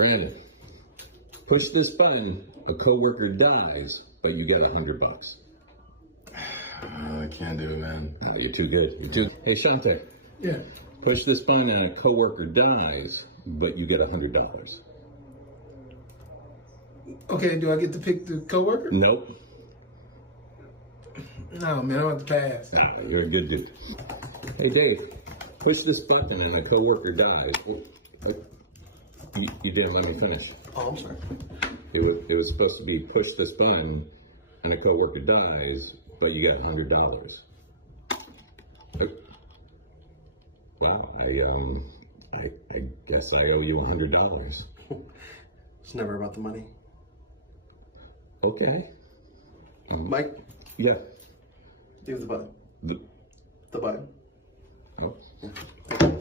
Brandon, push this button, a coworker dies, but you get $100. I can't do it, man. No, you're too good. Hey, Shante. Yeah. Push this button and a coworker dies, but you get $100. Okay, do I get to pick the coworker? Nope. No, man, I want to pass. Nah, you're a good dude. Hey, Dave, push this button and a coworker dies. You didn't let me finish. Oh, I'm sorry. It was supposed to be push this button and a coworker dies, but you get $100. Wow, I guess I owe you $100. It's never about the money. Okay. Mike, Yeah. give the button. The, The button. oh. Thank you.